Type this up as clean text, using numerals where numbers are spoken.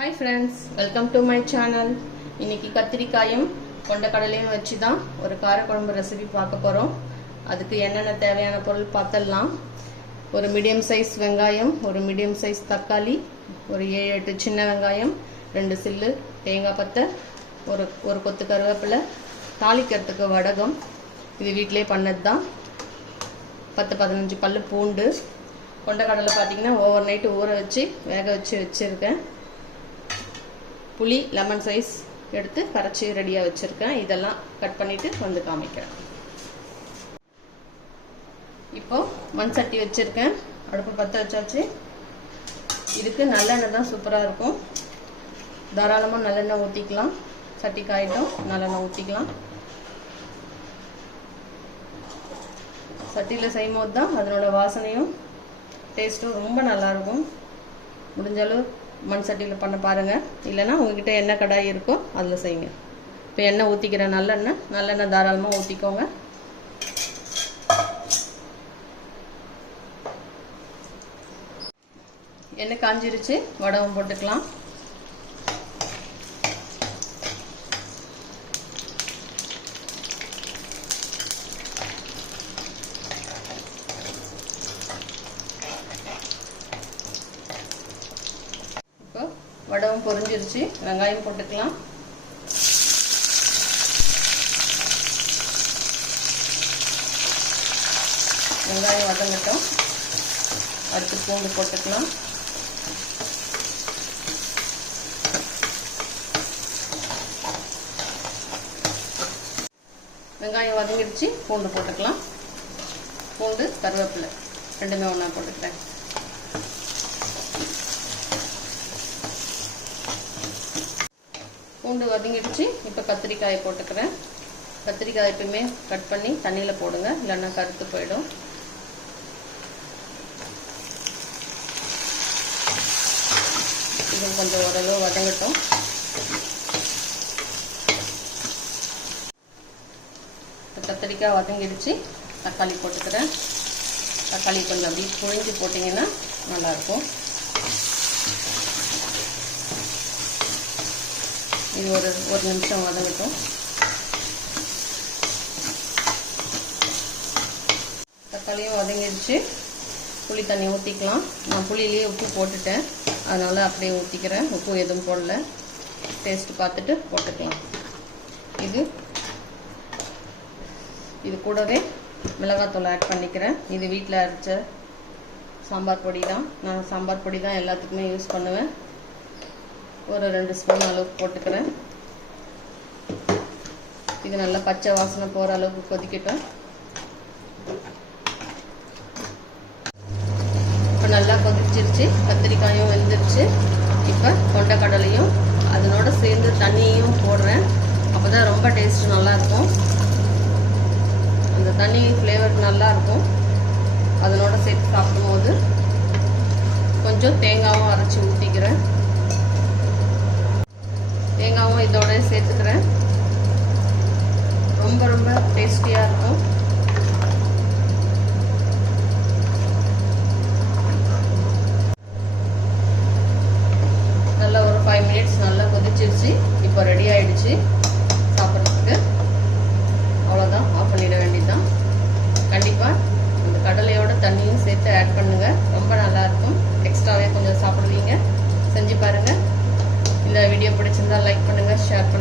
Hi friends, welcome to my channel. இன்னைக்கு கத்திரிக்காயும் கொண்டைக்கடலையும் வச்சு தான் ஒரு காரக்குழம்பு ரெசிபி பார்க்க போறோம். அதுக்கு என்னென்ன தேவையான பொருள் பார்த்தலாம். ஒரு மீடியம் சைஸ் வெங்காயம், ஒரு மீடியம் சைஸ் தக்காளி, ஒரு 7-8 சின்ன வெங்காயம், 2 சில்லு தேங்காய் பத்தை, ஒரு கொத்து கருவேப்பிலை, தாளிக்கிறதுக்கு வடகம். இது வீட்டிலே பண்ணது தான். 10-15 பல்லு பூண்டு. கொண்டைக்கடலை பார்த்தீங்கன்னா ஓவர் நைட்டு ஊற வச்சு வேக வச்சுருக்கேன். புளி லெமன் சைஸ் எடுத்து கரைச்சி ரெடியாக வச்சுருக்கேன். இதெல்லாம் கட் பண்ணிவிட்டு வந்து காமிக்கிறேன். இப்போ மண் சட்டி வச்சுருக்கேன். அடுப்பு பற்ற வச்சாச்சு. இதுக்கு நல்லெண்ணெய் தான் சூப்பராக இருக்கும். தாராளமாக நல்லெண்ணெய் ஊற்றிக்கலாம். சட்டி காயிட்டும் நல்லெண்ணெய் ஊற்றிக்கலாம். சட்டியில் செய்யும் போது தான் அதனோட வாசனையும் டேஸ்ட்டும் ரொம்ப நல்லாயிருக்கும். முடிஞ்சளவு மண் சட்டியில் பண்ண பாருங்கள். இல்லைன்னா உங்ககிட்ட என்ன கடாய் இருக்கோ அதில் செய்யுங்க. இப்போ எண்ணெய் ஊற்றிக்கிற நல்லெண்ணெய் தாராளமாக ஊற்றிக்கோங்க. எண்ணெய் காஞ்சிருச்சு. வடகம் போட்டுக்கலாம். வடகம் பொரிஞ்சிருச்சு. வெங்காயம் போட்டுக்கலாம். வெங்காயம் வதங்கட்டும். அடுத்து பூண்டு போட்டுக்கலாம். வெங்காயம் வதங்கிடுச்சு. பூண்டு போட்டுக்கலாம். பூண்டு கருவேப்பிலை ரெண்டுமே ஒன்றா போட்டுக்கிறேன். பூண்டு வதங்கிடுச்சு. இப்போ கத்திரிக்காயை போட்டுக்கிறேன். கத்திரிக்காய் எப்பயுமே கட் பண்ணி தண்ணியில் போடுங்க, இல்லைன்னா கருத்து போயிடும். இது கொஞ்சம் ஓரளவு வதங்கட்டும். இப்போ கத்திரிக்காய் வதங்கிடுச்சு. தக்காளி போட்டுக்கிறேன். தக்காளி கொஞ்சம் அப்படியே புழிஞ்சு போட்டிங்கன்னா நல்லாயிருக்கும். இது ஒரு நிமிஷம் வதங்கட்டும். தக்காளியும் வதங்கிடுச்சு. புளி தண்ணி ஊற்றிக்கலாம். நான் புளியிலேயே உப்பு போட்டுட்டேன், அதனால் அப்படியே ஊற்றிக்கிறேன். உப்பு எதுவும் போடல. டேஸ்ட்டு பார்த்துட்டு போட்டுக்கலாம். இது கூடவே மிளகாத்தூள் ஆட் பண்ணிக்கிறேன். இது வீட்டில் அரைச்ச சாம்பார் பொடி தான். நான் சாம்பார் பொடி தான் எல்லாத்துக்குமே யூஸ் பண்ணுவேன். ஒரு 2 ஸ்பூன் அளவுக்கு போட்டுக்கிறேன். இது நல்லா பச்சை வாசனை போகிற அளவுக்கு கொதிக்கட்டும். இப்போ நல்லா கொதிச்சிருச்சு. கத்திரிக்காயும் வெந்துருச்சு. இப்போ கொண்டைக்கடலையும் அதனோட சேர்ந்து தண்ணியும் போடுறேன். அப்போ தான் ரொம்ப டேஸ்ட் நல்லாயிருக்கும். அந்த தண்ணி ஃப்ளேவர் நல்லாயிருக்கும். அதனோட சேர்த்து சாப்பிடும்போது கொஞ்சம் தேங்காயும் அரைச்சி ஊற்றிக்கிறேன். தேங்காயும் இதோட சேர்த்துக்கிறேன். ரொம்ப டேஸ்டியாக இருக்கும். நல்லா ஒரு 5 மினிட்ஸ் நல்லா கொதிச்சிருச்சு. இப்போ ரெடி ஆயிடுச்சு சாப்பிட்றதுக்கு. அவ்வளோதான், ஆஃப் பண்ணிட வேண்டியதுதான். கண்டிப்பாக இந்த கடலையோட தண்ணியும் சேர்த்து ஆட் பண்ணுங்கள். ரொம்ப நல்லாயிருக்கும். எக்ஸ்ட்ராவே கொஞ்சம் சாப்பிடுவீங்க. செஞ்சு பாருங்கள். இந்த வீடியோ பிடிச்சிருந்தா லைக் பண்ணுங்கள், ஷேர் பண்ணுங்கள்.